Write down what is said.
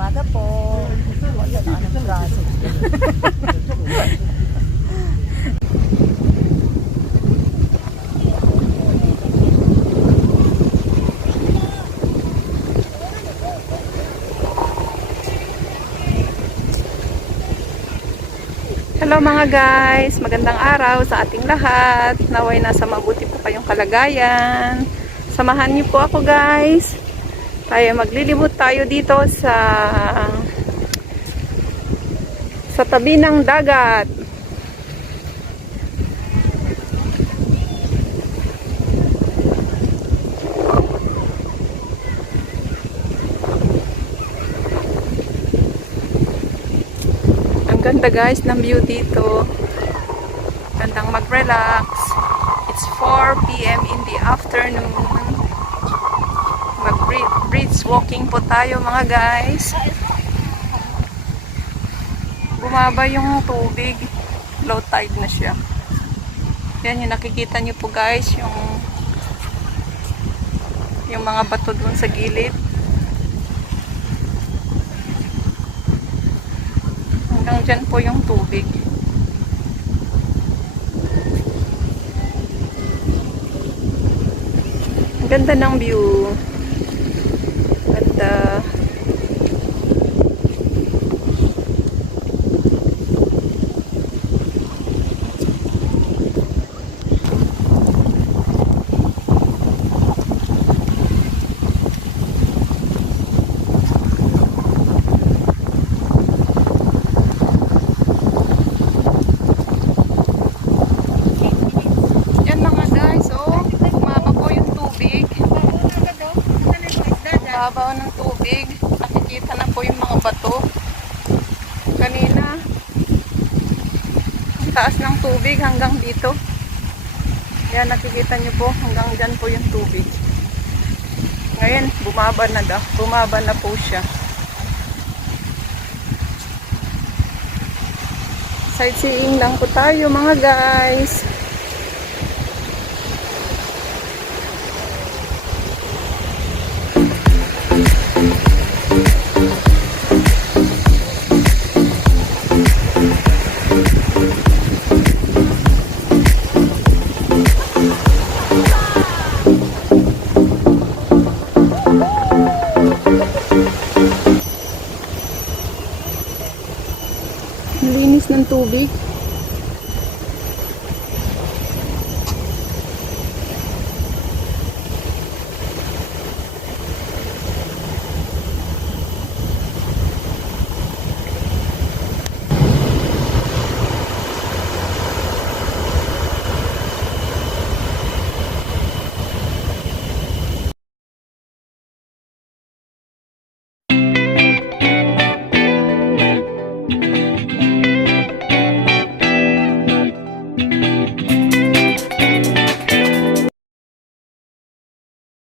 umaga po. Wala na anong traffic. Hello mga guys, magandang araw sa ating lahat. Naway nasa mabuti po kayong kalagayan. Samahan niyo po ako guys. Tayo maglilibot tayo dito sa tabi ng dagat. Ang ganda guys ng view dito. Gandang mag-relax. It's 4 p.m. in the afternoon. Mag-bridge walking po tayo mga guys. Bumaba yung tubig. Low tide na siya. Yan yung nakikita nyo po guys. Yung mga bato dun sa gilid. Hanggang dyan po yung tubig. Ang ganda ng view. Ganda. Babaw ng tubig. Nakikita na po yung mga bato. Kanina, ang taas ng tubig hanggang dito. Yan, nakikita nyo po, hanggang dyan po yung tubig. Ngayon, bumaba na daw. Bumaba na po siya. Sightseeing lang po tayo mga guys.